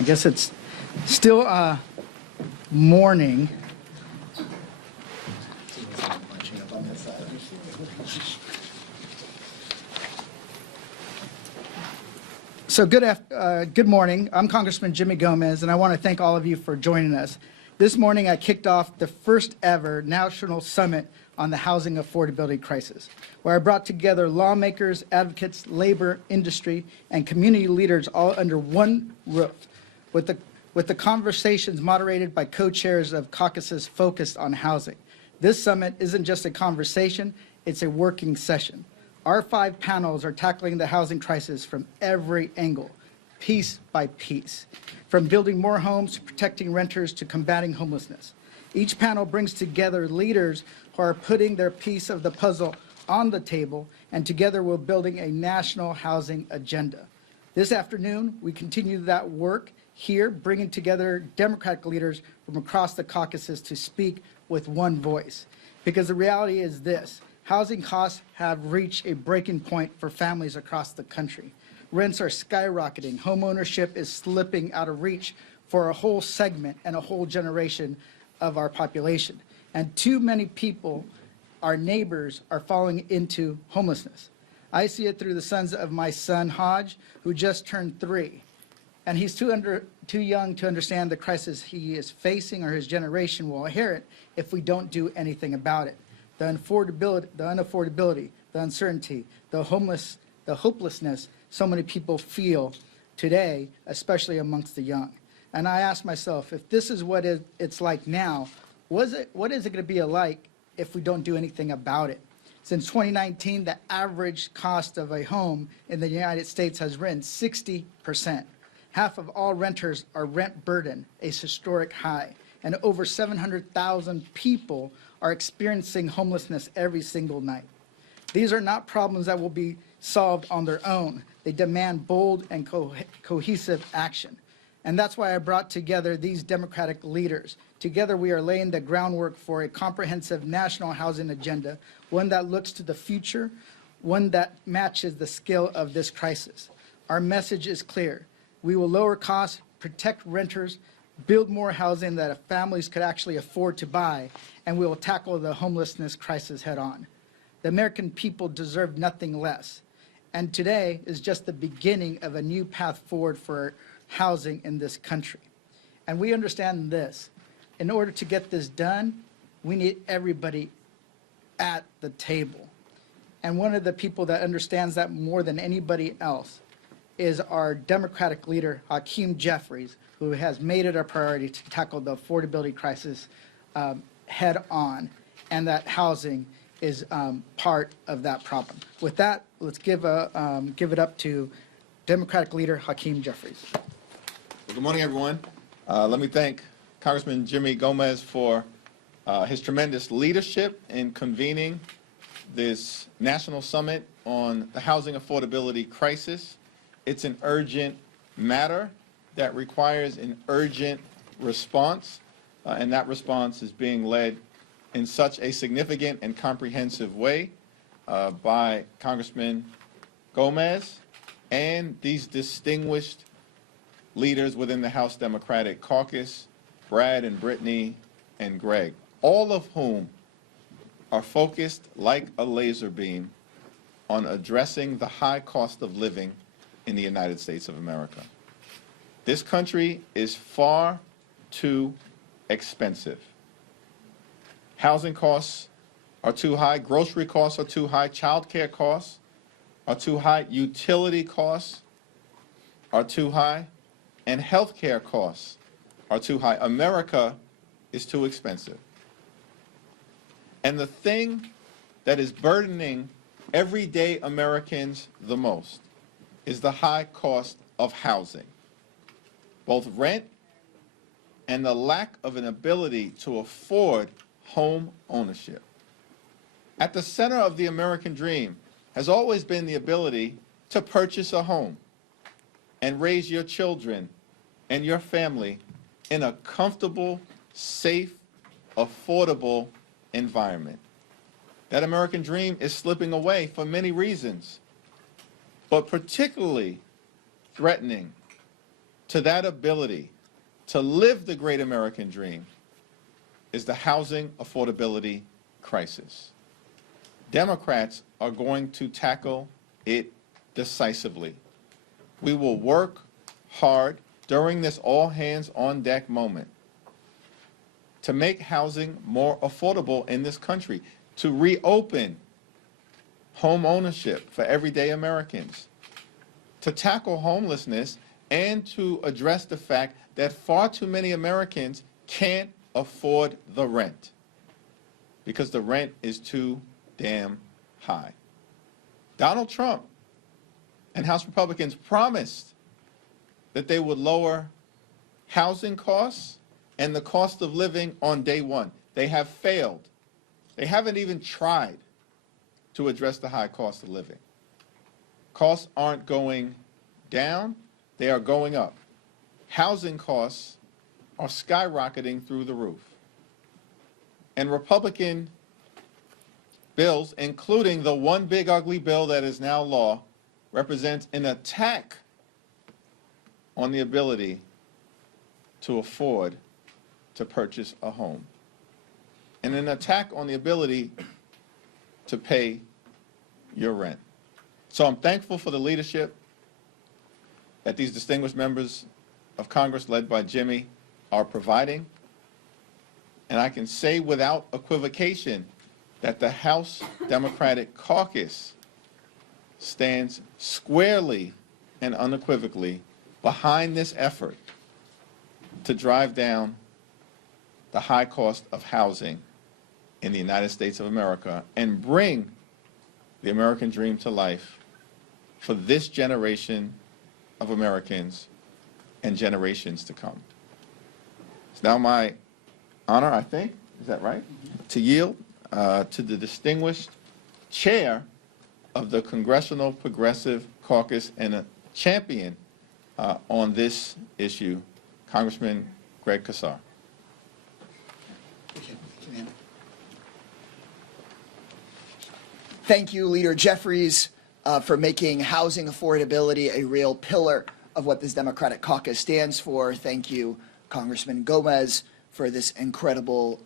I guess it's still morning. So good morning. I'm Congressman Jimmy Gomez, and I want to thank all of you for joining us. This morning, I kicked off the first ever National Summit on the housing affordability crisis, where I brought together lawmakers, advocates, labor, industry, and community leaders all under one roof, with the conversations moderated by co-chairs of caucuses focused on housing. This summit isn't just a conversation, it's a working session. Our 5 panels are tackling the housing crisis from every angle, piece by piece, from building more homes to protecting renters to combating homelessness. Each panel brings together leaders who are putting their piece of the puzzle on the table, and together we're building a national housing agenda. This afternoon, we continue that work here, bringing together Democratic leaders from across the caucuses to speak with one voice. Because the reality is this: housing costs have reached a breaking point for families across the country. Rents are skyrocketing. Homeownership is slipping out of reach for a whole segment and a whole generation of our population. And too many people, our neighbors, are falling into homelessness. I see it through the sons of my son, Hodge, who just turned 3. And he's too young to understand the crisis he is facing or his generation will inherit if we don't do anything about it. The unaffordability, the uncertainty, the hopelessness so many people feel today, especially amongst the young. And I ask myself, if this is what it's like now, what is it going to be like if we don't do anything about it? Since 2019, the average cost of a home in the United States has risen 60%. Half of all renters are rent burdened, a historic high, and over 700,000 people are experiencing homelessness every single night. These are not problems that will be solved on their own. They demand bold and cohesive action. And that's why I brought together these Democratic leaders. Together we are laying the groundwork for a comprehensive national housing agenda, one that looks to the future, one that matches the scale of this crisis. Our message is clear. We will lower costs, protect renters, build more housing that families could actually afford to buy, and we will tackle the homelessness crisis head on. The American people deserve nothing less. And today is just the beginning of a new path forward for housing in this country. And we understand this. In order to get this done, we need everybody at the table. And one of the people that understands that more than anybody else is our Democratic leader, Hakeem Jeffries, who has made it a priority to tackle the affordability crisis head on, and that housing is part of that problem. With that, let's give it up to Democratic leader Hakeem Jeffries. Well, good morning, everyone. Let me thank Congressman Jimmy Gomez for his tremendous leadership in convening this national summit on the housing affordability crisis. It's an urgent matter that requires an urgent response, and that response is being led in such a significant and comprehensive way by Congressman Gomez and these distinguished leaders within the House Democratic Caucus, Brad and Brittany and Greg, all of whom are focused like a laser beam on addressing the high cost of living in the United States of America. This country is far too expensive. Housing costs are too high, grocery costs are too high, child care costs are too high, utility costs are too high, and health care costs are too high. America is too expensive. And the thing that is burdening everyday Americans the most is the high cost of housing, both rent and the lack of an ability to afford home ownership. At the center of the American dream has always been the ability to purchase a home and raise your children and your family in a comfortable, safe, affordable environment. That American dream is slipping away for many reasons, but particularly threatening to that ability to live the great American dream is the housing affordability crisis. Democrats are going to tackle it decisively. We will work hard during this all-hands-on-deck moment to make housing more affordable in this country, to reopen home ownership for everyday Americans, to tackle homelessness, and to address the fact that far too many Americans can't afford the rent because the rent is too damn high. Donald Trump and House Republicans promised that they would lower housing costs and the cost of living on day one. They have failed. They haven't even tried to address the high cost of living. Costs aren't going down, they are going up. Housing costs are skyrocketing through the roof. And Republican bills, including the one big ugly bill that is now law, represents an attack on the ability to afford to purchase a home, and an attack on the ability to pay your rent. So I'm thankful for the leadership that these distinguished members of Congress, led by Jimmy, are providing. And I can say without equivocation that the House Democratic Caucus stands squarely and unequivocally behind this effort to drive down the high cost of housing in the United States of America and bring the American dream to life for this generation of Americans and generations to come. It's now my honor, I think, is that right, to yield to the distinguished chair of the Congressional Progressive Caucus and a champion on this issue, Congressman Greg Casar. Thank you, Leader Jeffries, for making housing affordability a real pillar of what this Democratic caucus stands for. Thank you, Congressman Gomez, for this incredible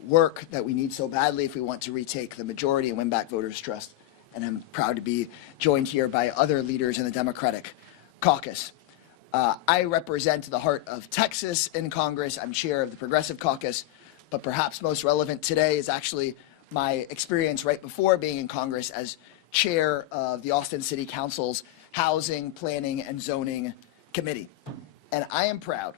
work that we need so badly if we want to retake the majority and win back voters' trust. And I'm proud to be joined here by other leaders in the Democratic caucus. I represent the heart of Texas in Congress. I'm chair of the Progressive Caucus, but perhaps most relevant today is actually my experience right before being in Congress as chair of the Austin City Council's Housing, Planning, and Zoning Committee. And I am proud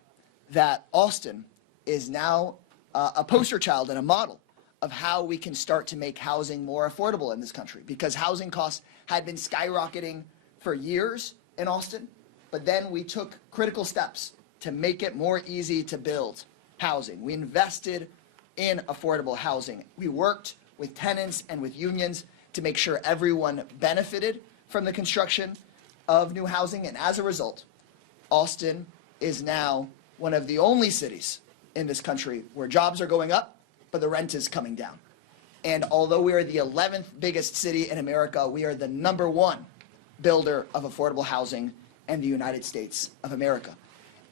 that Austin is now a poster child and a model of how we can start to make housing more affordable in this country, because housing costs had been skyrocketing for years in Austin, but then we took critical steps to make it more easy to build housing. We invested in affordable housing. We worked with tenants and with unions to make sure everyone benefited from the construction of new housing, and as a result, Austin is now one of the only cities in this country where jobs are going up, but the rent is coming down. And although we are the 11th biggest city in America, we are the #1 builder of affordable housing in the United States of America.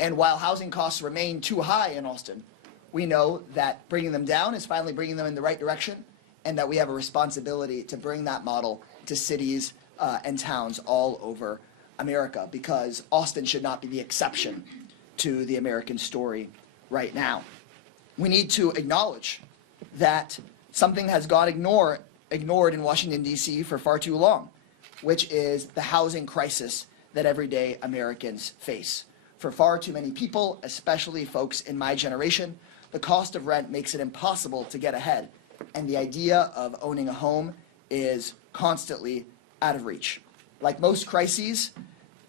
And while housing costs remain too high in Austin, we know that bringing them down is finally bringing them in the right direction, and that we have a responsibility to bring that model to cities and towns all over America, because Austin should not be the exception to the American story right now. We need to acknowledge that something has gone ignored in Washington, D.C. for far too long, which is the housing crisis that everyday Americans face. For far too many people, especially folks in my generation, the cost of rent makes it impossible to get ahead, and the idea of owning a home is constantly out of reach. Like most crises,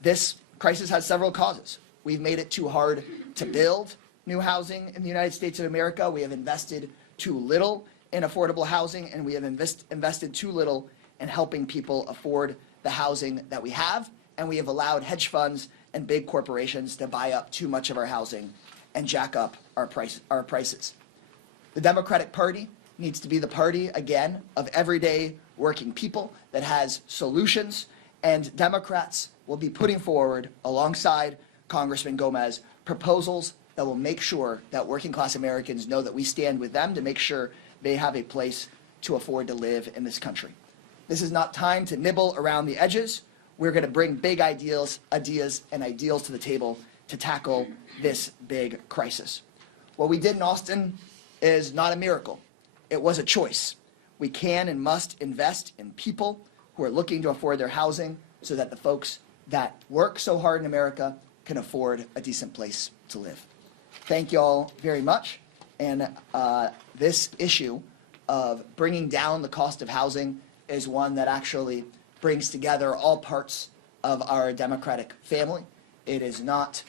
this crisis has several causes. We've made it too hard to build new housing in the United States of America. We have invested too little in affordable housing, and we have invested too little in helping people afford the housing that we have, and we have allowed hedge funds and big corporations to buy up too much of our housing and jack up our prices. The Democratic Party needs to be the party, again, of everyday working people that has solutions, and Democrats will be putting forward, alongside Congressman Gomez, proposals that will make sure that working class Americans know that we stand with them to make sure they have a place to afford to live in this country. This is not time to nibble around the edges. We're going to bring big ideas to the table to tackle this big crisis. What we did in Austin is not a miracle. It was a choice. We can and must invest in people who are looking to afford their housing so that the folks that work so hard in America can afford a decent place to live. Thank you all very much. And this issue of bringing down the cost of housing is one that actually brings together all parts of our Democratic family. It is not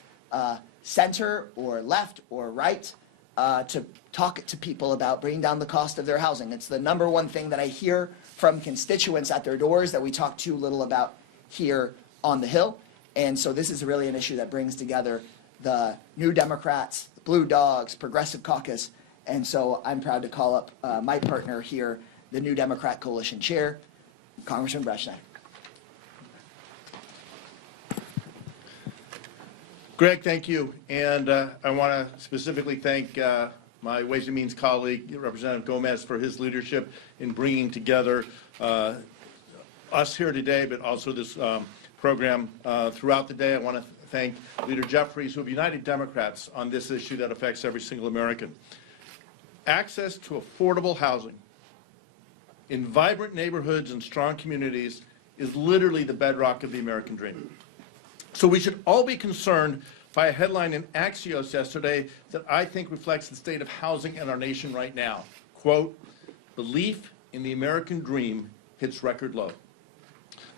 center or left or right to talk to people about bringing down the cost of their housing. It's the number one thing that I hear from constituents at their doors that we talk too little about here on the Hill. And so this is really an issue that brings together the New Democrats, the Blue Dogs, Progressive Caucus. And so I'm proud to call up my partner here, the New Democrat Coalition Chair, Congressman Brett Schneider. Greg, thank you. And I want to specifically thank my Ways and Means colleague, Representative Gomez, for his leadership in bringing together us here today, but also this program throughout the day. I want to thank Leader Jeffries, who have united Democrats on this issue that affects every single American. Access to affordable housing in vibrant neighborhoods and strong communities is literally the bedrock of the American dream. So we should all be concerned by a headline in Axios yesterday that I think reflects the state of housing in our nation right now. Quote, "Belief in the American dream hits record low."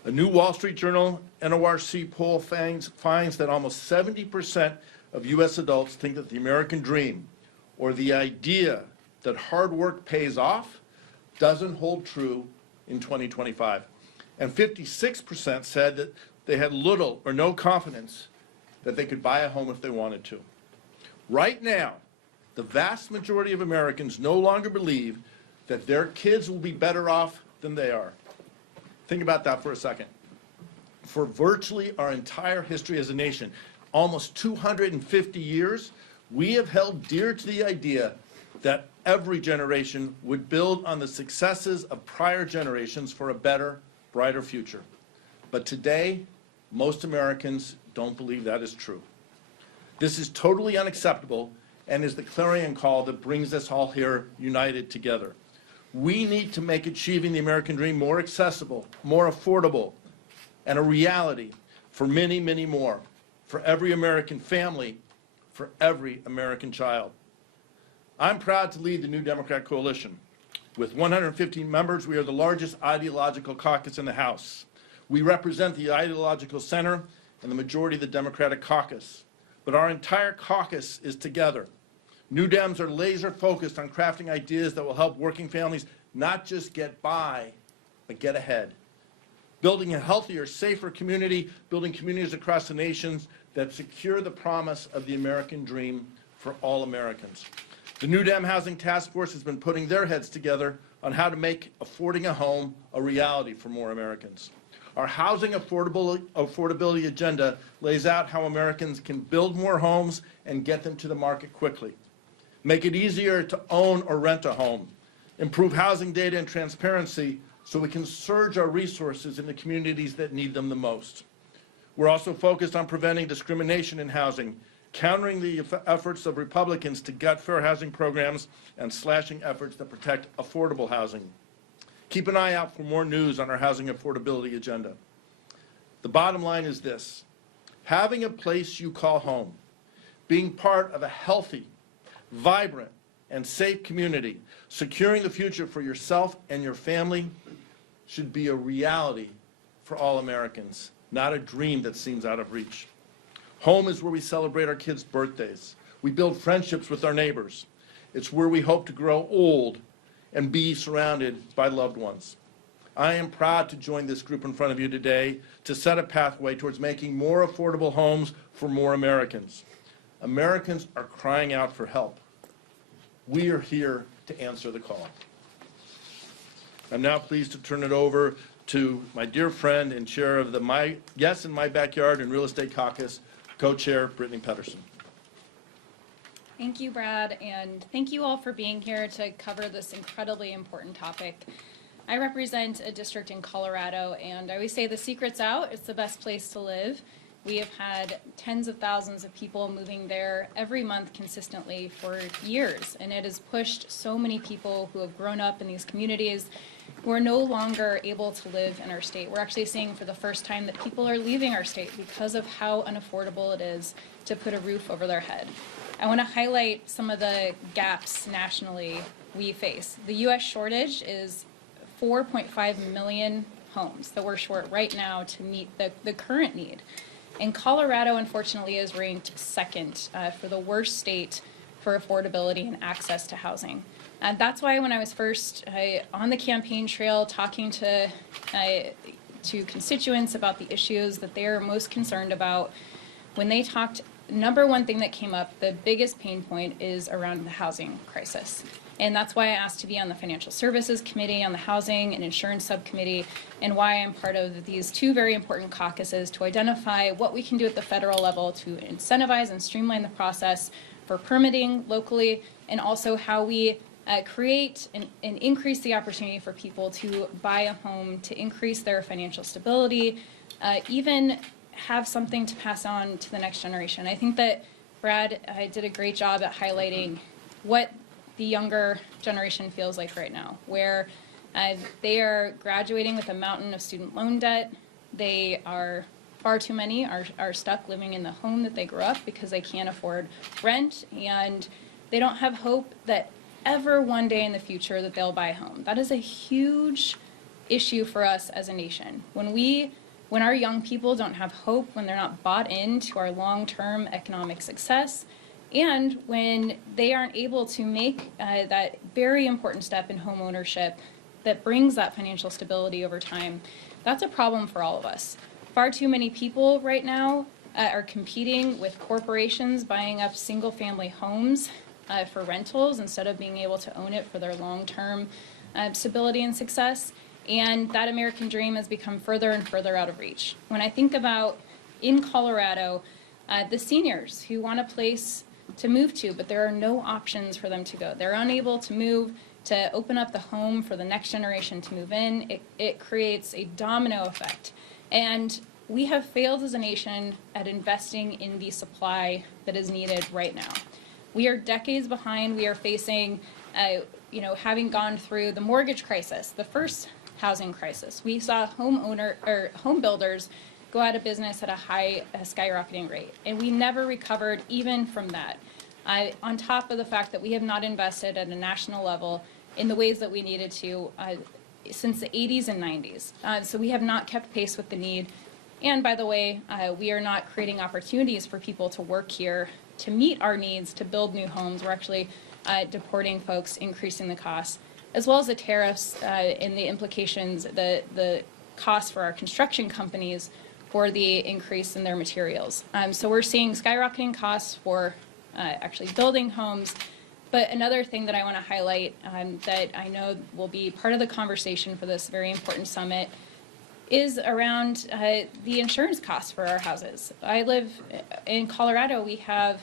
A new Wall Street Journal NORC poll finds that almost 70% of U.S. adults think that the American dream, or the idea that hard work pays off, doesn't hold true in 2025. And 56% said that they had little or no confidence that they could buy a home if they wanted to. Right now, the vast majority of Americans no longer believe that their kids will be better off than they are. Think about that for a second. For virtually our entire history as a nation, almost 250 years, we have held dear to the idea that every generation would build on the successes of prior generations for a better, brighter future. But today, most Americans don't believe that is true. This is totally unacceptable and is the clarion call that brings us all here united together. We need to make achieving the American dream more accessible, more affordable, and a reality for many, many more, for every American family, for every American child. I'm proud to lead the New Democrat Coalition. With 115 members, we are the largest ideological caucus in the House. We represent the ideological center and the majority of the Democratic caucus. But our entire caucus is together. New Dems are laser focused on crafting ideas that will help working families not just get by, but get ahead. Building a healthier, safer community, building communities across the nation that secure the promise of the American dream for all Americans. The New Dem Housing Task Force has been putting their heads together on how to make affording a home a reality for more Americans. Our housing affordability agenda lays out how Americans can build more homes and get them to the market quickly. Make it easier to own or rent a home. Improve housing data and transparency so we can surge our resources in the communities that need them the most. We're also focused on preventing discrimination in housing, countering the efforts of Republicans to gut fair housing programs, and slashing efforts that protect affordable housing. Keep an eye out for more news on our housing affordability agenda. The bottom line is this: having a place you call home, being part of a healthy, vibrant, and safe community, securing the future for yourself and your family should be a reality for all Americans, not a dream that seems out of reach. Home is where we celebrate our kids' birthdays. We build friendships with our neighbors. It's where we hope to grow old and be surrounded by loved ones. I am proud to join this group in front of you today to set a pathway towards making more affordable homes for more Americans. Americans are crying out for help. We are here to answer the call. I'm now pleased to turn it over to my dear friend and chair of the Yes in My Backyard and Real Estate Caucus, Co-Chair Brittany Pedersen. Thank you, Brad, and thank you all for being here to cover this incredibly important topic. I represent a district in Colorado, and I always say the secret's out. It's the best place to live. We have had tens of thousands of people moving there every month consistently for years, and it has pushed so many people who have grown up in these communities who are no longer able to live in our state. We're actually seeing for the first time that people are leaving our state because of how unaffordable it is to put a roof over their head. I want to highlight some of the gaps nationally we face. The U.S. shortage is 4.5 million homes that we're short right now to meet the current need. And Colorado, unfortunately, is ranked second for the worst state for affordability and access to housing. And that's why when I was first on the campaign trail talking to constituents about the issues that they're most concerned about, when they talked, number one thing that came up, the biggest pain point is around the housing crisis. And that's why I asked to be on the Financial Services Committee, on the Housing and Insurance Subcommittee, and why I'm part of these two very important caucuses to identify what we can do at the federal level to incentivize and streamline the process for permitting locally, and also how we create and increase the opportunity for people to buy a home, to increase their financial stability, even have something to pass on to the next generation. I think that Brad did a great job at highlighting what the younger generation feels like right now, where they are graduating with a mountain of student loan debt. They are, far too many are stuck living in the home that they grew up because they can't afford rent, and they don't have hope that ever one day in the future that they'll buy a home. That is a huge issue for us as a nation. When our young people don't have hope, when they're not bought into our long-term economic success, and when they aren't able to make that very important step in home ownership that brings that financial stability over time, that's a problem for all of us. Far too many people right now are competing with corporations buying up single-family homes for rentals instead of being able to own it for their long-term stability and success. And that American dream has become further and further out of reach. When I think about in Colorado, the seniors who want a place to move to, but there are no options for them to go. They're unable to move, to open up the home for the next generation to move in. It creates a domino effect. And we have failed as a nation at investing in the supply that is needed right now. We are decades behind. We are facing, having gone through the mortgage crisis, the first housing crisis. We saw home builders go out of business at a skyrocketing rate, and we never recovered even from that. On top of the fact that we have not invested at a national level in the ways that we needed to since the 80s and 90s. So we have not kept pace with the need. And by the way, we are not creating opportunities for people to work here to meet our needs, to build new homes. We're actually deporting folks, increasing the costs, as well as the tariffs and the implications, the costs for our construction companies for the increase in their materials. So we're seeing skyrocketing costs for actually building homes. But another thing that I want to highlight that I know will be part of the conversation for this very important summit is around the insurance costs for our houses. I live in Colorado. We have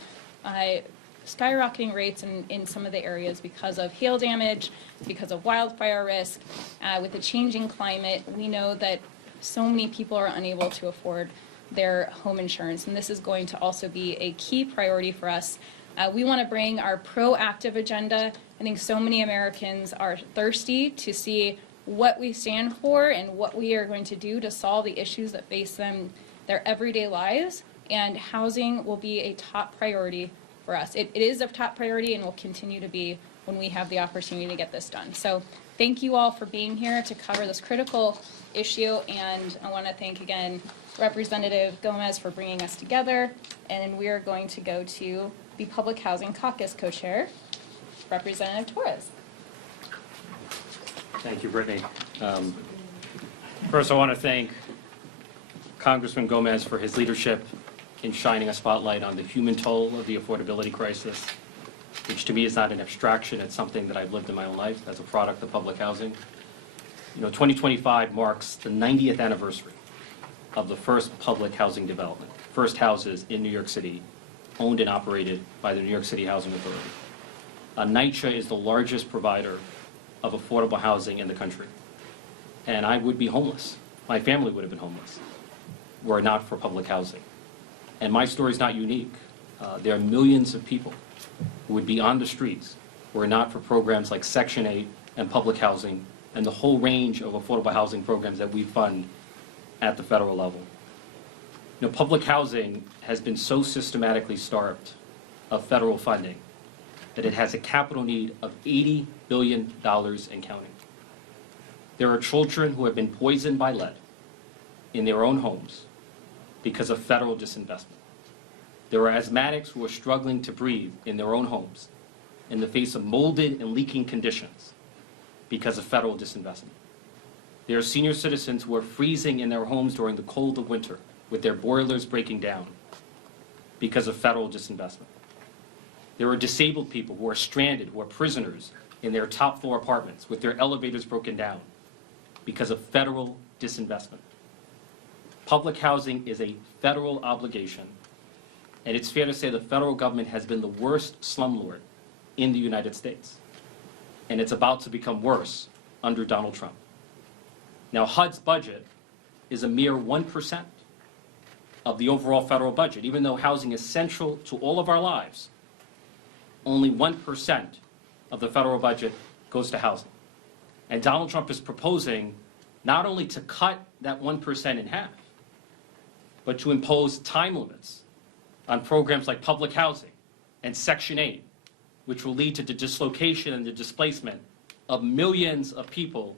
skyrocketing rates in some of the areas because of hail damage, because of wildfire risk. With the changing climate, we know that so many people are unable to afford their home insurance, and this is going to also be a key priority for us. We want to bring our proactive agenda. I think so many Americans are thirsty to see what we stand for and what we are going to do to solve the issues that face them, their everyday lives, and housing will be a top priority for us. It is a top priority and will continue to be when we have the opportunity to get this done. So thank you all for being here to cover this critical issue, and I want to thank again Representative Gomez for bringing us together, and we are going to go to the Public Housing Caucus co-chair, Representative Torres. Thank you, Brittany. First, I want to thank Congressman Gomez for his leadership in shining a spotlight on the human toll of the affordability crisis, which to me is not an abstraction. It's something that I've lived in my own life as a product of public housing. 2025 marks the 90th anniversary of the first public housing development, first houses in New York City, owned and operated by the New York City Housing Authority. NYCHA is the largest provider of affordable housing in the country. And I would be homeless. My family would have been homeless were it not for public housing. And my story is not unique. There are millions of people who would be on the streets were it not for programs like Section 8 and public housing and the whole range of affordable housing programs that we fund at the federal level. You know, public housing has been so systematically starved of federal funding that it has a capital need of $80 billion and counting. There are children who have been poisoned by lead in their own homes because of federal disinvestment. There are asthmatics who are struggling to breathe in their own homes in the face of molded and leaking conditions because of federal disinvestment. There are senior citizens who are freezing in their homes during the cold of winter with their boilers breaking down because of federal disinvestment. There are disabled people who are stranded, who are prisoners in their top floor apartments with their elevators broken down because of federal disinvestment. Public housing is a federal obligation, and it's fair to say the federal government has been the worst slumlord in the United States. And it's about to become worse under Donald Trump. Now, HUD's budget is a mere 1% of the overall federal budget. Even though housing is central to all of our lives, only 1% of the federal budget goes to housing. And Donald Trump is proposing not only to cut that 1% in half, but to impose time limits on programs like public housing and Section 8, which will lead to the dislocation and the displacement of millions of people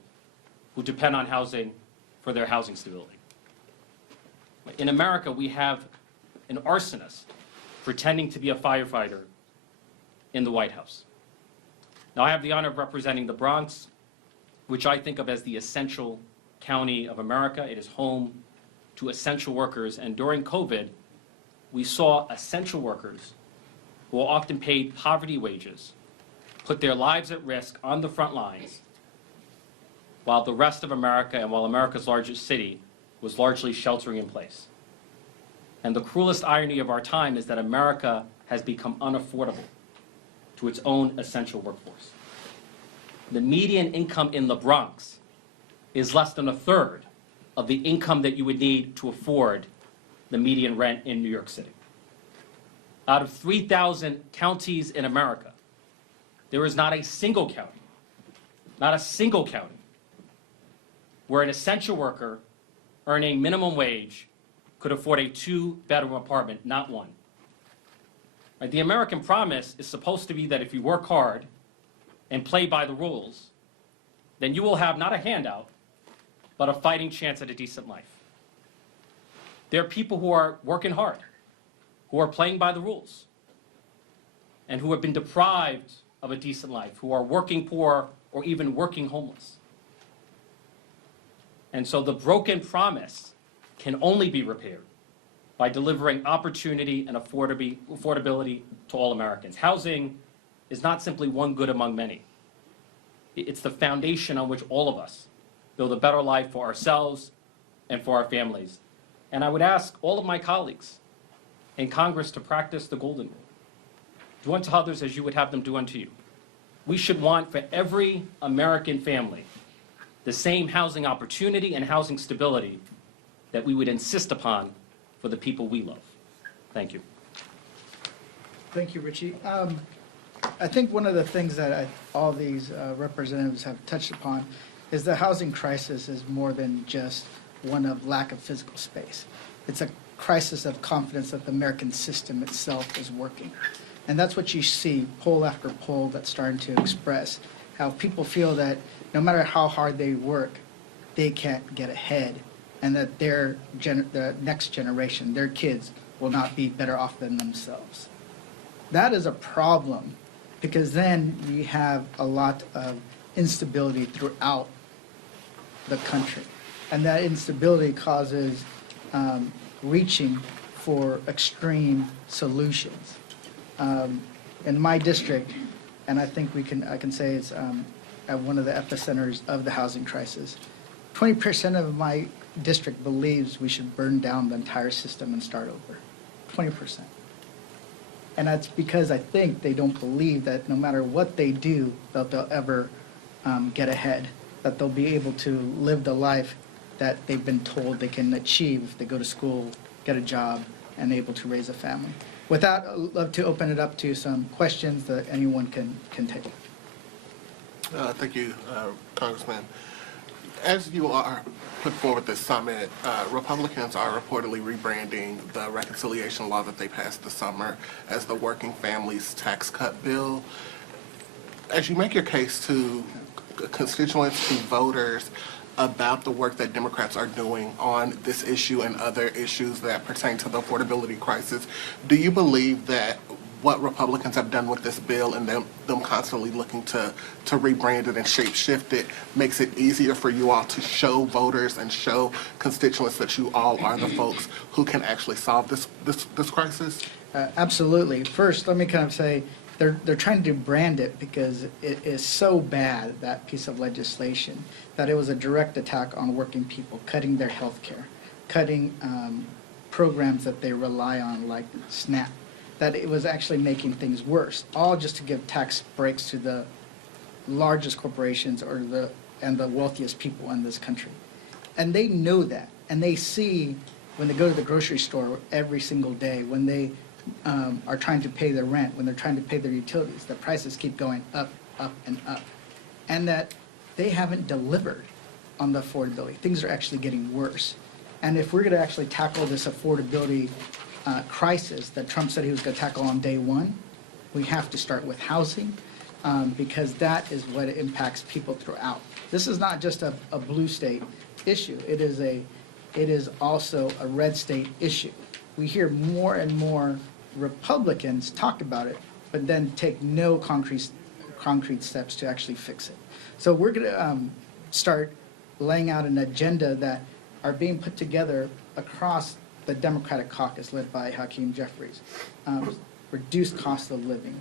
who depend on housing for their housing stability. In America, we have an arsonist pretending to be a firefighter in the White House. Now, I have the honor of representing the Bronx, which I think of as the essential county of America. It is home to essential workers, and during COVID, we saw essential workers who are often paid poverty wages put their lives at risk on the front lines while the rest of America and while America's largest city was largely sheltering in place. And the cruelest irony of our time is that America has become unaffordable to its own essential workforce. The median income in the Bronx is less than a third of the income that you would need to afford the median rent in New York City. Out of 3,000 counties in America, there is not a single county, where an essential worker earning minimum wage could afford a 2-bedroom apartment, not one. Right? The American promise is supposed to be that if you work hard and play by the rules, then you will have not a handout, but a fighting chance at a decent life. There are people who are working hard, who are playing by the rules, and who have been deprived of a decent life, who are working poor or even working homeless. And so the broken promise can only be repaired by delivering opportunity and affordability to all Americans. Housing is not simply one good among many. It's the foundation on which all of us build a better life for ourselves and for our families. And I would ask all of my colleagues in Congress to practice the golden rule. Do unto others as you would have them do unto you. We should want for every American family the same housing opportunity and housing stability that we would insist upon for the people we love. Thank you. Thank you, Richie. I think one of the things that all these representatives have touched upon is the housing crisis is more than just one of lack of physical space. It's a crisis of confidence that the American system itself is working. And that's what you see poll after poll that's starting to express how people feel that no matter how hard they work, they can't get ahead, and that the next generation, their kids, will not be better off than themselves. That is a problem, because then you have a lot of instability throughout the country. And that instability causes reaching for extreme solutions. In my district, and I think I can say it's at one of the epicenters of the housing crisis, 20% of my district believes we should burn down the entire system and start over. 20%. And that's because I think they don't believe that no matter what they do, that they'll ever get ahead, that they'll be able to live the life that they've been told they can achieve if they go to school, get a job, and able to raise a family. With that, I'd love to open it up to some questions that anyone can take. Thank you, Congressman. As you are put forward this summit, Republicans are reportedly rebranding the reconciliation law that they passed this summer as the Working Families Tax Cut Bill. As you make your case to constituents, to voters, about the work that Democrats are doing on this issue and other issues that pertain to the affordability crisis, do you believe that what Republicans have done with this bill and them constantly looking to rebrand it and shape-shift it makes it easier for you all to show voters and show constituents that you all are the folks who can actually solve this crisis? Absolutely. First, let me kind of say, they're trying to brand it because it is so bad, that piece of legislation, that it was a direct attack on working people, cutting their health care, cutting programs that they rely on like SNAP, that it was actually making things worse, all just to give tax breaks to the largest corporations and the wealthiest people in this country. And they know that, and they see when they go to the grocery store every single day, when they are trying to pay their rent, when they're trying to pay their utilities, the prices keep going up, up, and up. And that they haven't delivered on the affordability. Things are actually getting worse. And if we're going to actually tackle this affordability crisis that Trump said he was going to tackle on day one, we have to start with housing because that is what impacts people throughout. This is not just a blue state issue. It is also a red state issue. We hear more and more Republicans talk about it, but then take no concrete steps to actually fix it. So we're going to start laying out an agenda that are being put together across the Democratic caucus led by Hakeem Jeffries. Reduce cost of living,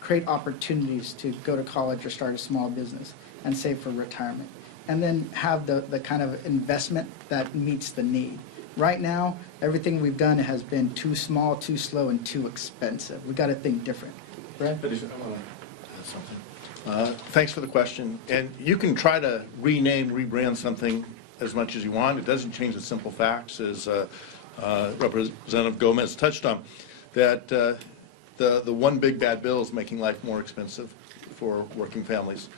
create opportunities to go to college or start a small business and save for retirement. And then have the kind of investment that meets the need. Right now, everything we've done has been too small, too slow, and too expensive. We got to think different. Brad? Thanks for the question. And you can try to rebrand something as much as you want. It doesn't change the simple facts, as Representative Gomez touched on, that the one big bad bill is making life more expensive for working families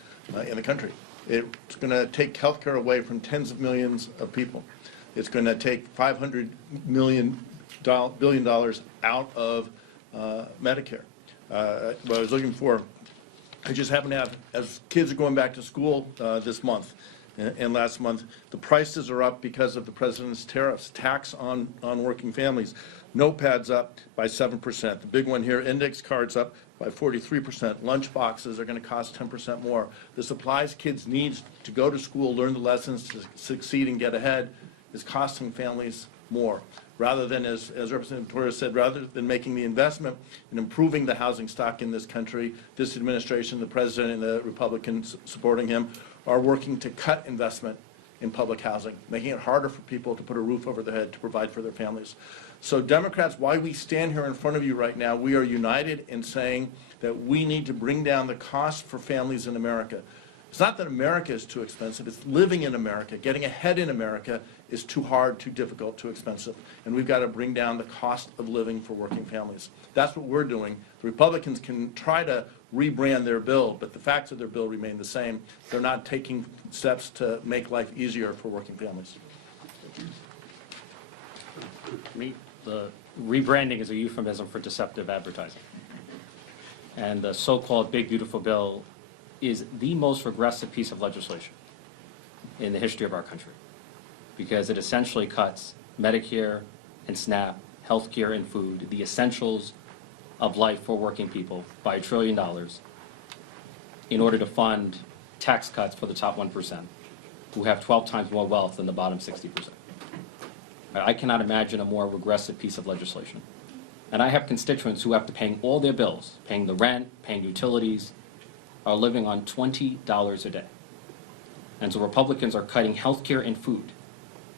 in the country. It's going to take health care away from tens of millions of people. It's going to take $500 billion out of Medicare. What I was looking for, I just happen to have, as kids are going back to school this month and last month, the prices are up because of the president's tariffs, tax on working families. Notepads up by 7%. The big one here, index cards up by 43%. Lunch boxes are going to cost 10% more. The supplies kids need to go to school, learn the lessons, to succeed and get ahead is costing families more. Rather than, as Representative Torres said, rather than making the investment in improving the housing stock in this country, this administration, the president and the Republicans supporting him, are working to cut investment in public housing, making it harder for people to put a roof over their head to provide for their families. So Democrats, why we stand here in front of you right now, we are united in saying that we need to bring down the cost for families in America. It's not that America is too expensive, it's living in America. Getting ahead in America is too hard, too difficult, too expensive. And we've got to bring down the cost of living for working families. That's what we're doing. The Republicans can try to rebrand their bill, but the facts of their bill remain the same. They're not taking steps to make life easier for working families. The rebranding is a euphemism for deceptive advertising. And the so-called big, beautiful bill is the most regressive piece of legislation in the history of our country because it essentially cuts Medicare and SNAP, health care and food, the essentials of life for working people by $1 trillion in order to fund tax cuts for the top 1% who have 12 times more wealth than the bottom 60%. I cannot imagine a more regressive piece of legislation. And I have constituents who, after paying all their bills, paying the rent, paying utilities, are living on $20 a day. And so Republicans are cutting health care and food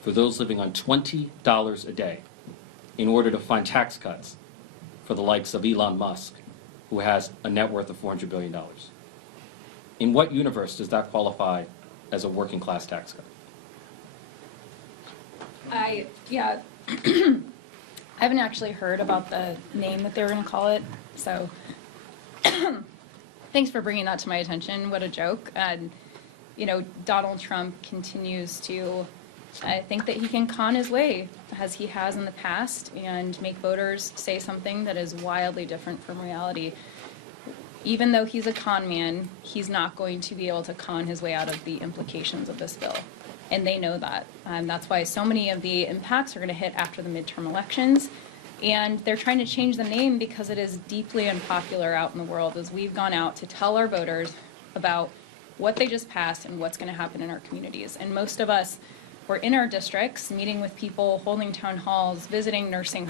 for those living on $20 a day in order to find tax cuts for the likes of Elon Musk, who has a net worth of $400 billion. In what universe does that qualify as a working class tax cut? I haven't actually heard about the name that they were going to call it, so thanks for bringing that to my attention. What a joke. And, Donald Trump continues to think that he can con his way, as he has in the past, and make voters say something that is wildly different from reality. Even though he's a con man, he's not going to be able to con his way out of the implications of this bill. And they know that. That's why so many of the impacts are going to hit after the midterm elections. And they're trying to change the name because it is deeply unpopular out in the world, as we've gone out to tell our voters about what they just passed and what's going to happen in our communities. And most of us were in our districts, meeting with people, holding town halls, visiting nursing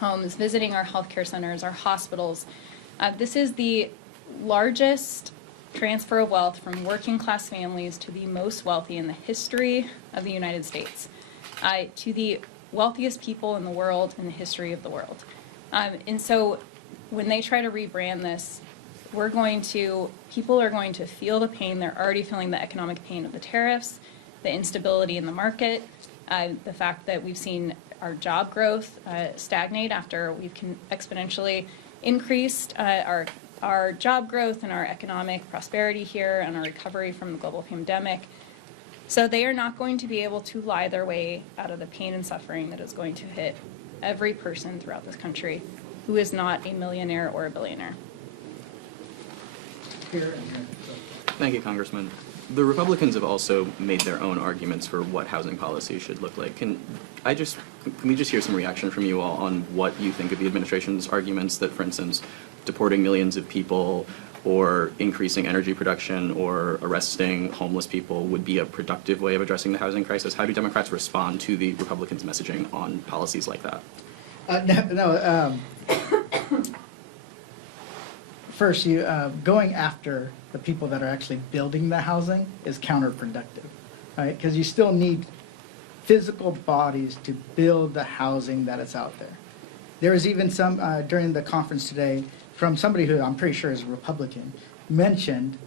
homes, visiting our healthcare centers, our hospitals. This is the largest transfer of wealth from working class families to the most wealthy in the history of the United States, to the wealthiest people in the world in the history of the world. And so when they try to rebrand this, people are going to feel the pain. They're already feeling the economic pain of the tariffs, the instability in the market, the fact that we've seen our job growth stagnate after we've exponentially increased our job growth and our economic prosperity here and our recovery from the global pandemic. So they are not going to be able to lie their way out of the pain and suffering that is going to hit every person throughout this country who is not a millionaire or a billionaire. Here and here. Thank you, Congressman. The Republicans have also made their own arguments for what housing policy should look like. Can we just hear some reaction from you all on what you think of the administration's arguments that, for instance, deporting millions of people or increasing energy production or arresting homeless people would be a productive way of addressing the housing crisis? How do Democrats respond to the Republicans' messaging on policies like that? First, going after the people that are actually building the housing is counterproductive, right? Because you still need physical bodies to build the housing that is out there. There was even some, during the conference today, from somebody who I'm pretty sure is a Republican, mentioned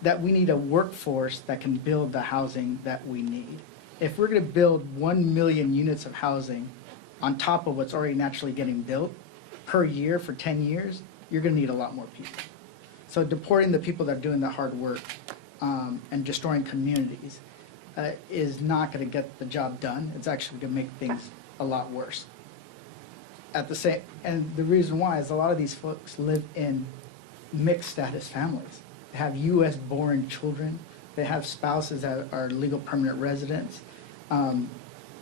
that we need a workforce that can build the housing that we need. If we're going to build 1 million units of housing on top of what's already naturally getting built per year for 10 years, you're going to need a lot more people. So deporting the people that are doing the hard work and destroying communities is not going to get the job done. It's actually going to make things a lot worse. And the reason why is a lot of these folks live in mixed status families. They have U.S. born children. They have spouses that are legal permanent residents.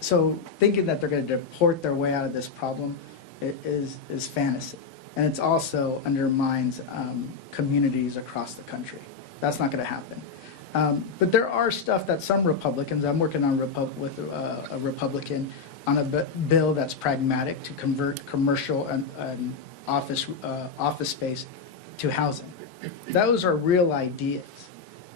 So thinking that they're going to deport their way out of this problem is fantasy. And it also undermines communities across the country. That's not going to happen. But there are stuff that some Republicans, I'm working on with a Republican on a bill that's pragmatic to convert commercial and office space to housing. Those are real ideas.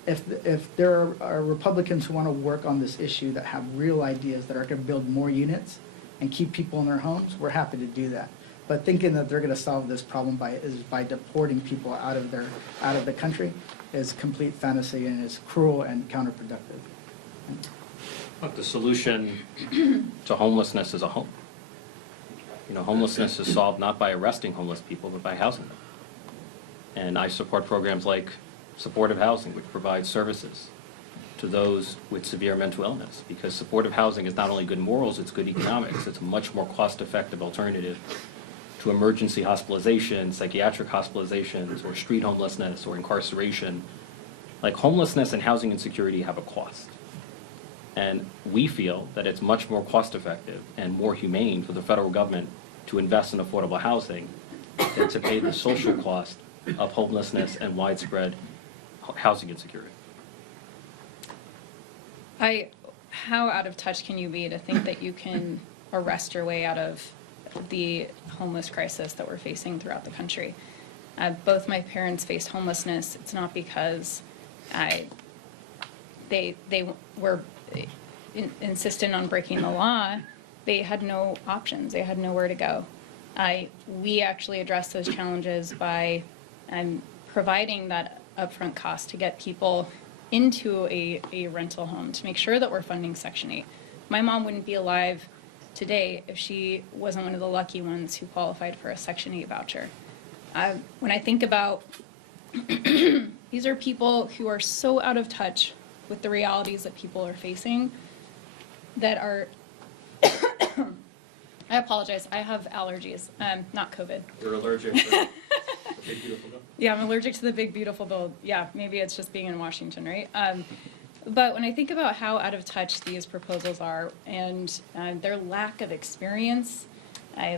If there are Republicans who want to work on this issue that have real ideas that are going to build more units and keep people in their homes, we're happy to do that. But thinking that they're going to solve this problem by deporting people out of the country is complete fantasy and is cruel and counterproductive. Look, the solution to homelessness is a home. Homelessness is solved not by arresting homeless people, but by housing them. And I support programs like supportive housing, which provides services to those with severe mental illness, because supportive housing is not only good morals, it's good economics. It's a much more cost-effective alternative to emergency hospitalization, psychiatric hospitalizations, or street homelessness, or incarceration. Like, homelessness and housing insecurity have a cost. And we feel that it's much more cost-effective and more humane for the federal government to invest in affordable housing than to pay the social cost of homelessness and widespread housing insecurity. How out of touch can you be to think that you can arrest your way out of the homeless crisis that we're facing throughout the country? Both my parents faced homelessness. It's not because they were insistent on breaking the law, they had no options. They had nowhere to go. We actually addressed those challenges by providing that upfront cost to get people into a rental home, to make sure that we're funding Section 8. My mom wouldn't be alive today if she wasn't one of the lucky ones who qualified for a Section 8 voucher. When I think about these are people who are so out of touch with the realities that people are facing that are I apologize, I have allergies, not COVID. You're allergic to the big beautiful bill? Yeah, I'm allergic to the big beautiful bill. Yeah, maybe it's just being in Washington, right? But when I think about how out of touch these proposals are and their lack of experience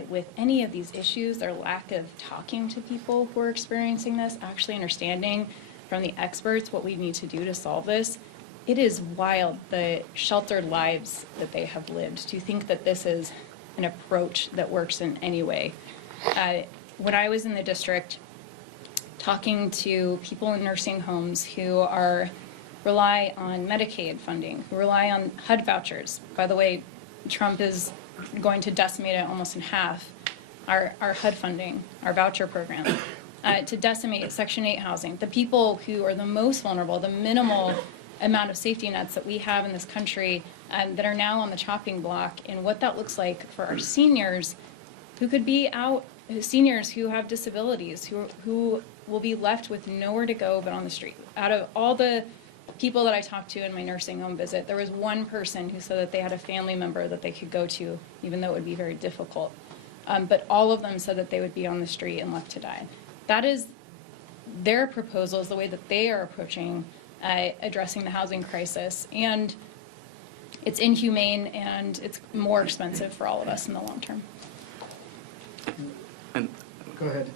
with any of these issues, their lack of talking to people who are experiencing this, actually understanding from the experts what we need to do to solve this, it is wild the sheltered lives that they have lived. To think that this is an approach that works in any way. When I was in the district, talking to people in nursing homes who rely on Medicaid funding, who rely on HUD vouchers. By the way, Trump is going to decimate it almost in half, our HUD funding, our voucher program, to decimate Section 8 housing. The people who are the most vulnerable, the minimal amount of safety nets that we have in this country that are now on the chopping block, and what that looks like for our seniors who could be out, seniors who have disabilities, who will be left with nowhere to go but on the street. Out of all the people that I talked to in my nursing home visit, there was one person who said that they had a family member that they could go to, even though it would be very difficult. But all of them said that they would be on the street and left to die. That is their proposals, the way that they are approaching addressing the housing crisis. And it's inhumane and it's more expensive for all of us in the long term. And Go ahead.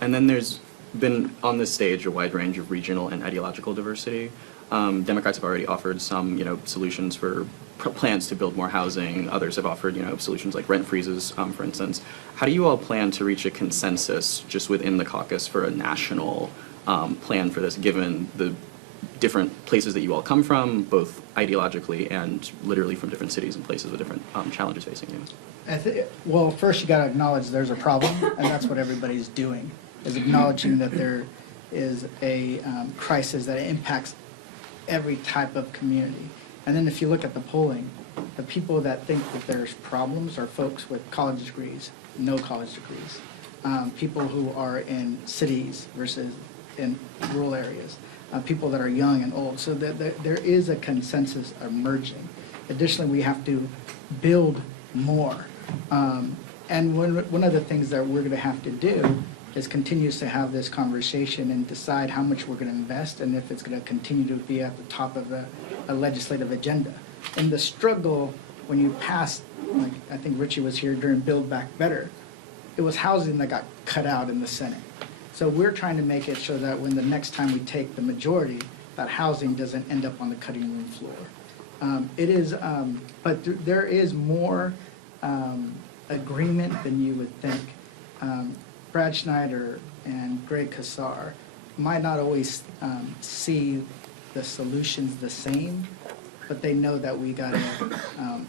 And then there's been on this stage a wide range of regional and ideological diversity. Democrats have already offered some, solutions for plans to build more housing. Others have offered, solutions like rent freezes, for instance. How do you all plan to reach a consensus just within the caucus for a national plan for this, given the different places that you all come from, both ideologically and literally from different cities and places with different challenges facing you? Well, first you got to acknowledge there's a problem, and that's what everybody's doing, is acknowledging that there is a crisis that impacts every type of community. And then if you look at the polling, the people that think that there's problems are folks with college degrees, no college degrees, people who are in cities versus in rural areas, people that are young and old. So there is a consensus emerging. Additionally, we have to build more. And one of the things that we're going to have to do is continues to have this conversation and decide how much we're going to invest and if it's going to continue to be at the top of a legislative agenda. And the struggle when you pass, like I think Richie was here during Build Back Better, it was housing that got cut out in the Senate. So we're trying to make it so that when the next time we take the majority, that housing doesn't end up on the cutting room floor. But there is more agreement than you would think. Brad Schneider and Greg Kassar might not always see the solutions the same, but they know that we got to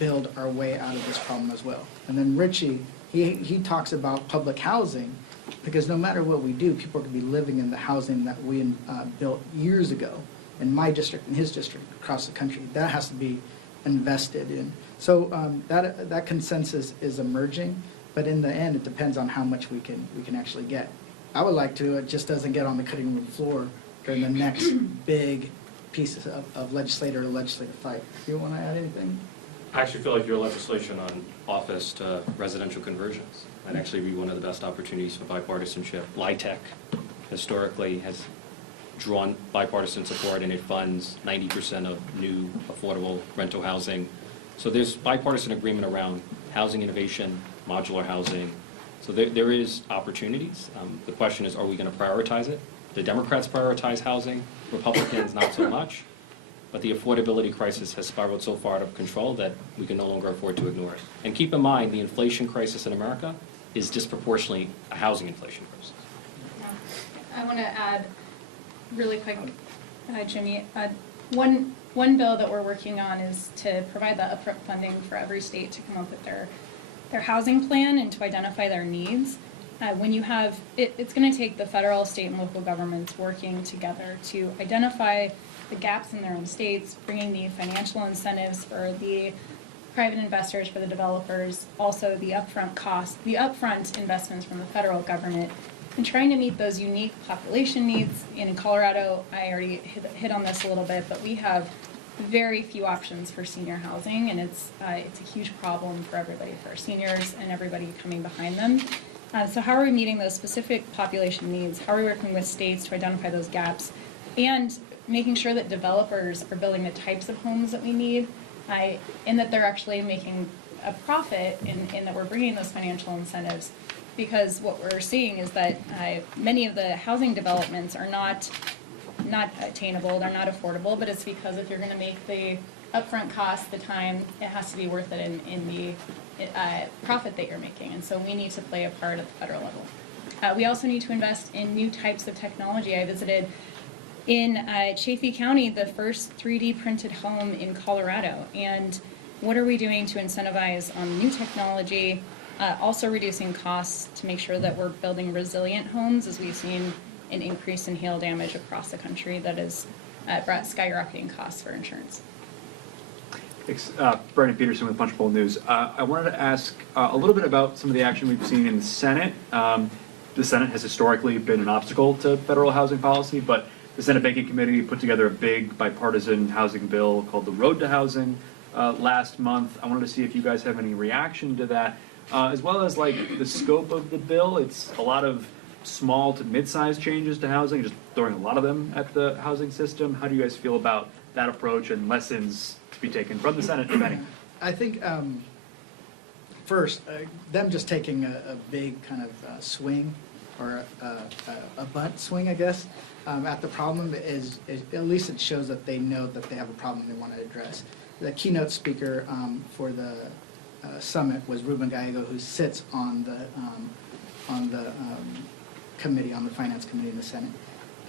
build our way out of this problem as well. And then Richie, he talks about public housing, because no matter what we do, people are going to be living in the housing that we built years ago in my district, in his district, across the country. That has to be invested in. So that consensus is emerging, but in the end, it depends on how much we can actually get. I would like to, it just doesn't get on the cutting room floor during the next big pieces of legislative fight. Do you want to add anything? I actually feel like your legislation on office to residential conversions might actually be one of the best opportunities for bipartisanship. LIHTC historically has drawn bipartisan support, and it funds 90% of new affordable rental housing. So there's bipartisan agreement around housing innovation, modular housing. So there is opportunities. The question is, are we going to prioritize it? The Democrats prioritize housing, Republicans not so much. But the affordability crisis has spiraled so far out of control that we can no longer afford to ignore it. And keep in mind, the inflation crisis in America is disproportionately a housing inflation crisis. I want to add really quick, Jimmy, One bill that we're working on is to provide the upfront funding for every state to come up with their housing plan and to identify their needs. When you have, it's going to take the federal, state, and local governments working together to identify the gaps in their own states, bringing the financial incentives for the private investors, for the developers, also the upfront costs, the upfront investments from the federal government, and trying to meet those unique population needs. In Colorado, I already hit on this a little bit, but we have very few options for senior housing, and it's a huge problem for everybody, for our seniors and everybody coming behind them. So how are we meeting those specific population needs? How are we working with states to identify those gaps? And making sure that developers are building the types of homes that we need, and that they're actually making a profit, and that we're bringing those financial incentives. Because what we're seeing is that many of the housing developments are not attainable, they're not affordable, but it's because if you're going to make the upfront cost, the time, it has to be worth it in the profit that you're making. And so we need to play a part at the federal level. We also need to invest in new types of technology. I visited in Chaffee County the first 3D printed home in Colorado. And what are we doing to incentivize on new technology, also reducing costs to make sure that we're building resilient homes, as we've seen an increase in hail damage across the country that has brought skyrocketing costs for insurance. Thanks. Brandon Peterson with Punchbowl News. I wanted to ask a little bit about some of the action we've seen in the Senate. The Senate has historically been an obstacle to federal housing policy, but the Senate Banking Committee put together a big bipartisan housing bill called the Road to Housing last month. I wanted to see if you guys have any reaction to that, as well as like the scope of the bill. It's a lot of small to mid-sized changes to housing, just throwing a lot of them at the housing system. How do you guys feel about that approach and lessons to be taken from the Senate, if any? I think, first, them just taking a big kind of swing, or a butt swing, I guess, at the problem is at least it shows that they know that they have a problem they want to address. The keynote speaker for the summit was Ruben Gallego, who sits on the committee, on the Finance Committee in the Senate.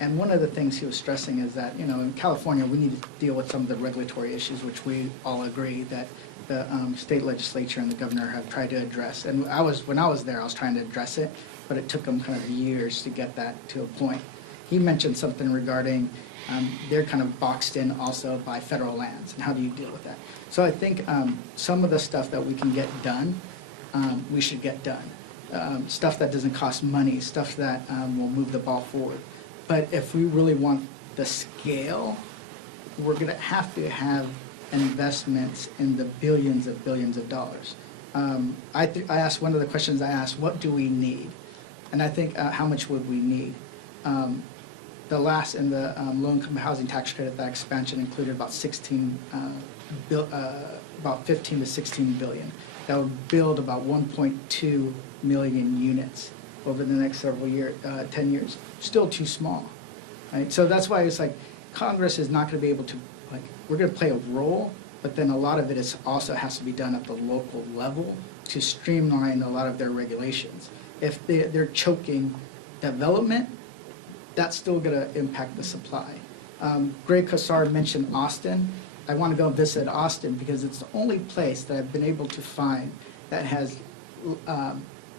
And one of the things he was stressing is that, you know, in California, we need to deal with some of the regulatory issues, which we all agree that the state legislature and the governor have tried to address. And when I was there, I was trying to address it, but it took them kind of years to get that to a point. He mentioned something regarding they're kind of boxed in also by federal lands, and how do you deal with that? So I think some of the stuff that we can get done, we should get done. Stuff that doesn't cost money, stuff that will move the ball forward. But if we really want the scale, we're going to have investments in the billions of dollars. I asked, one of the questions I asked, what do we need? And I think how much would we need? The low-income housing tax credit, that expansion included about 15 to 16 billion. That would build about 1.2 million units over the next several years, 10 years. Still too small, right? So that's why it's like Congress is not going to be able to, like, we're going to play a role, but then a lot of it also has to be done at the local level to streamline a lot of their regulations. If they're choking development, that's still going to impact the supply. Greg Kassar mentioned Austin. I want to go visit Austin because it's the only place that I've been able to find that has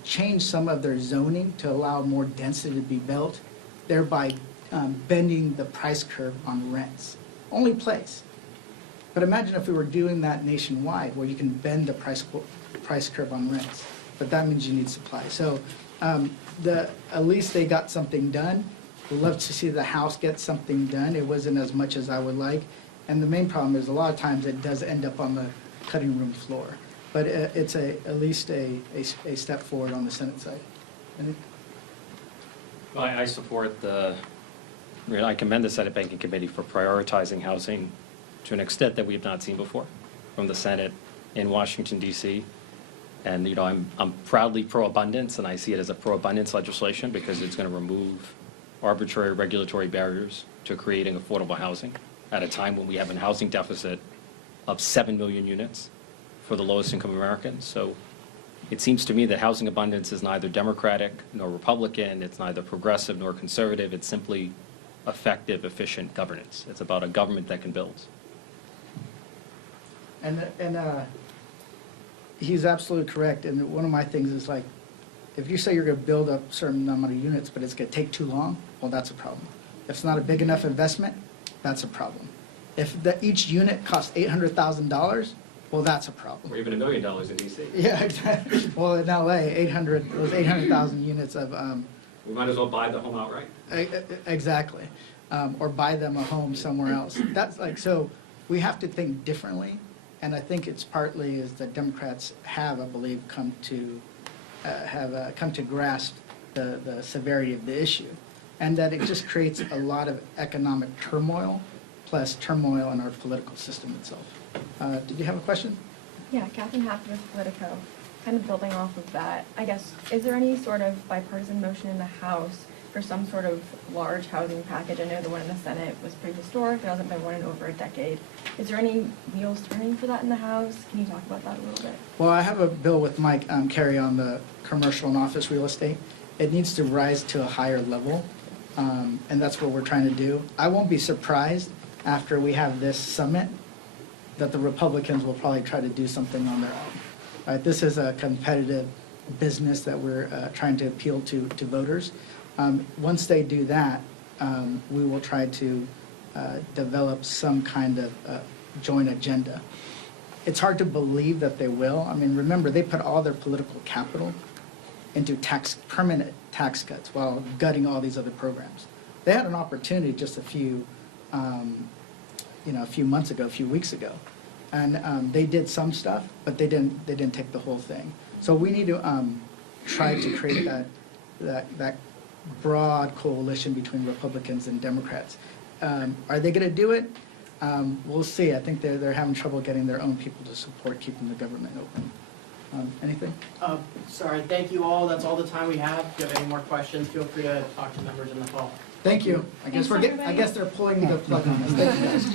changed some of their zoning to allow more density to be built, thereby bending the price curve on rents. Only place. But imagine if we were doing that nationwide, where you can bend the price curve on rents. But that means you need supply. So at least they got something done. We'd love to see the House get something done. It wasn't as much as I would like. And the main problem is a lot of times it does end up on the cutting room floor. But it's at least a step forward on the Senate side. Well, I support I commend the Senate Banking Committee for prioritizing housing to an extent that we have not seen before from the Senate in Washington, D.C. And, you know, I'm proudly pro-abundance, and I see it as a pro-abundance legislation because it's going to remove arbitrary regulatory barriers to creating affordable housing at a time when we have a housing deficit of 7 million units for the lowest income Americans. So it seems to me that housing abundance is neither Democratic nor Republican. It's neither progressive nor conservative. It's simply effective, efficient governance. It's about a government that can build. And he's absolutely correct. And one of my things is like, if you say you're going to build a certain amount of units, but it's going to take too long, well, that's a problem. If it's not a big enough investment, that's a problem. If each unit costs $800,000, well, that's a problem. Or even $1 million in DC. Yeah, exactly. Well, in LA, 800,000 units of, We might as well buy the home outright. exactly. Or buy them a home somewhere else. That's like, so we have to think differently. And I think it's partly is that Democrats have, I believe, come to grasp the severity of the issue. And that it just creates a lot of economic turmoil, plus turmoil in our political system itself. Did you have a question? Yeah, Catherine Haft with Politico. Kind of building off of that, I guess, is there any sort of bipartisan motion in the House for some sort of large housing package? I know the one in the Senate was pretty historic. There hasn't been one in over a decade. Is there any wheels turning for that in the House? Can you talk about that a little bit? Well, I have a bill with Mike Carey on the commercial and office real estate. It needs to rise to a higher level, and that's what we're trying to do. I won't be surprised after we have this summit that the Republicans will probably try to do something on their own. Right, this is a competitive business that we're trying to appeal to voters. Once they do that, we will try to develop some kind of joint agenda. It's hard to believe that they will. I mean, remember, they put all their political capital into permanent tax cuts while gutting all these other programs. They had an opportunity just a few months ago, a few weeks ago. And they did some stuff, but they didn't take the whole thing. So we need to try to create that broad coalition between Republicans and Democrats. Are they going to do it? We'll see. I think they're having trouble getting their own people to support keeping the government open. Anything? Sorry, thank you all. That's all the time we have. If you have any more questions, feel free to talk to members in the hall. Thank you. I guess Thanks, I guess they're pulling the plug on us. Thank you, guys.